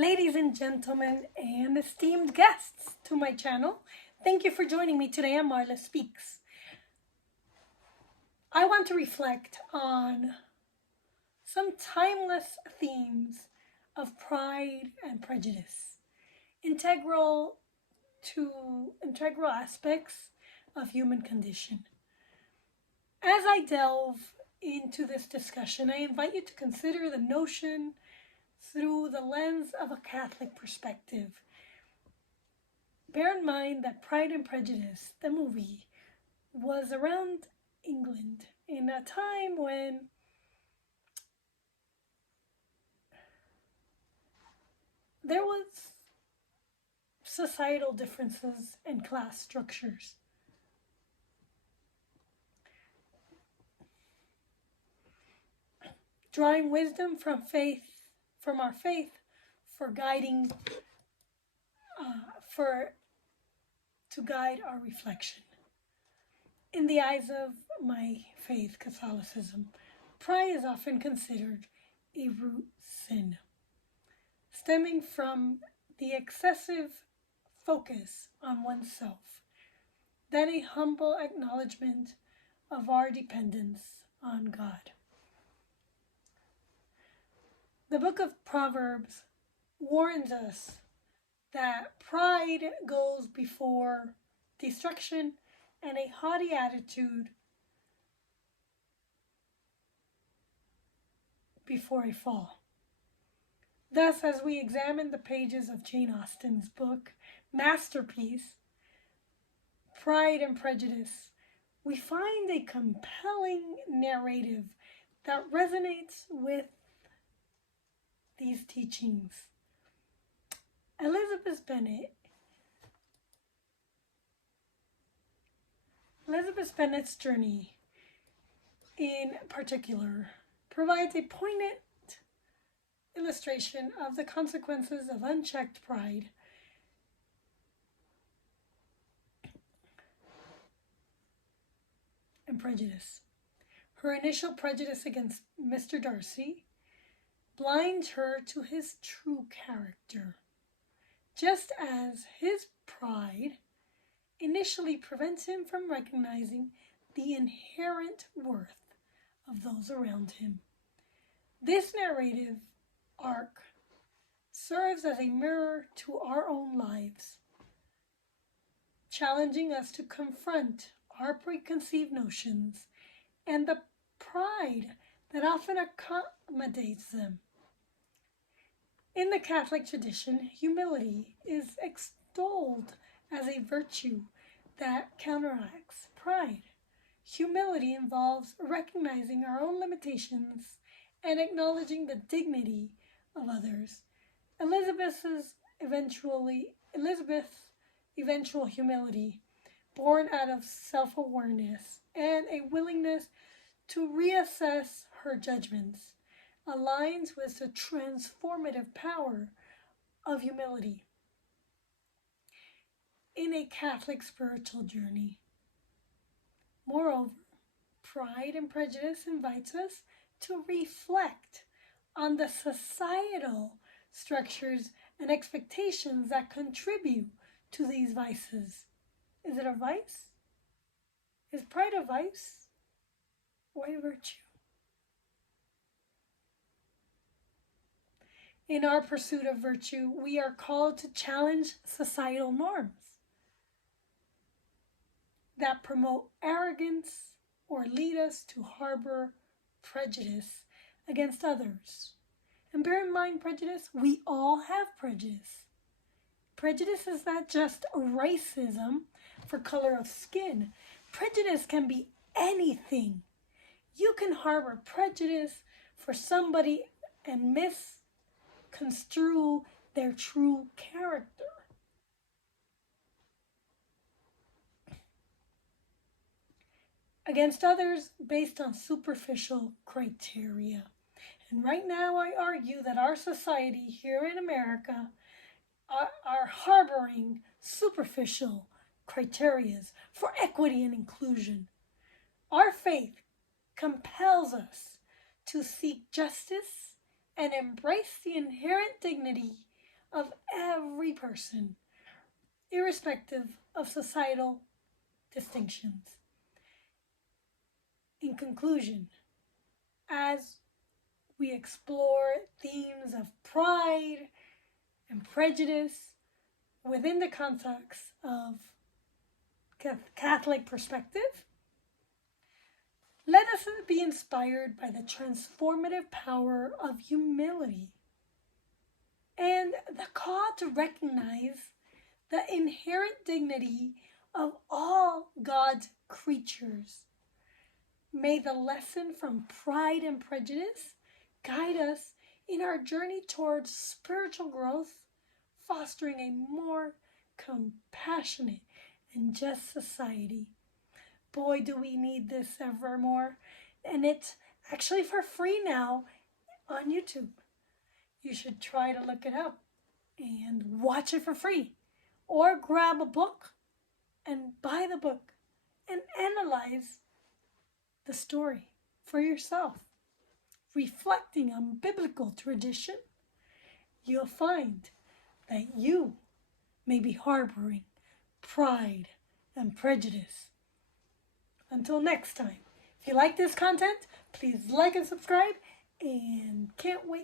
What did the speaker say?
Ladies and gentlemen and esteemed guests to my channel, thank you for joining me today on Marla Speaks. I want to reflect on some timeless themes of pride and prejudice, integral aspects of human condition. As I delve into this discussion, I invite you to consider the notion through the lens of a Catholic perspective. Bear in mind that Pride and Prejudice, the movie, was around England in a time when there was societal differences and class structures. Drawing wisdom from our faith for guiding, to guide our reflection. In the eyes of my faith, Catholicism, pride is often considered a root sin, stemming from the excessive focus on oneself, than a humble acknowledgement of our dependence on God. The book of Proverbs warns us that pride goes before destruction and a haughty attitude before a fall. Thus, as we examine the pages of Jane Austen's book, masterpiece, Pride and Prejudice, we find a compelling narrative that resonates with these teachings. Elizabeth Bennet's journey in particular provides a poignant illustration of the consequences of unchecked pride and prejudice. Her initial prejudice against Mr. Darcy blinds her to his true character, just as his pride initially prevents him from recognizing the inherent worth of those around him. This narrative arc serves as a mirror to our own lives, challenging us to confront our preconceived notions and the pride that often accommodates them. In the Catholic tradition, humility is extolled as a virtue that counteracts pride. Humility involves recognizing our own limitations and acknowledging the dignity of others. Elizabeth's eventual humility, born out of self-awareness and a willingness to reassess her judgments, aligns with the transformative power of humility in a Catholic spiritual journey. Moreover, Pride and Prejudice invites us to reflect on the societal structures and expectations that contribute to these vices. Is it a vice? Is pride a vice or a virtue? In our pursuit of virtue, we are called to challenge societal norms that promote arrogance or lead us to harbor prejudice against others. And bear in mind, prejudice, we all have prejudice. Prejudice is not just racism for color of skin. Prejudice can be anything. You can harbor prejudice for somebody and misconstrue their true character. Against others based on superficial criteria. And right now I argue that our society here in America are harboring superficial criteria for equity and inclusion. Our faith compels us to seek justice and embrace the inherent dignity of every person, irrespective of societal distinctions. In conclusion, as we explore themes of pride and prejudice within the context of Catholic perspective, let us be inspired by the transformative power of humility and the call to recognize the inherent dignity of all God's creatures. May the lesson from Pride and Prejudice guide us in our journey towards spiritual growth, fostering a more compassionate and just society. Boy, do we need this ever more. And it's actually for free now on YouTube. You should try to look it up and watch it for free. Or grab a book and buy the book and analyze the story for yourself. Reflecting on biblical tradition, you'll find that you may be harboring pride and prejudice. Until next time, if you like this content, please like and subscribe, and can't wait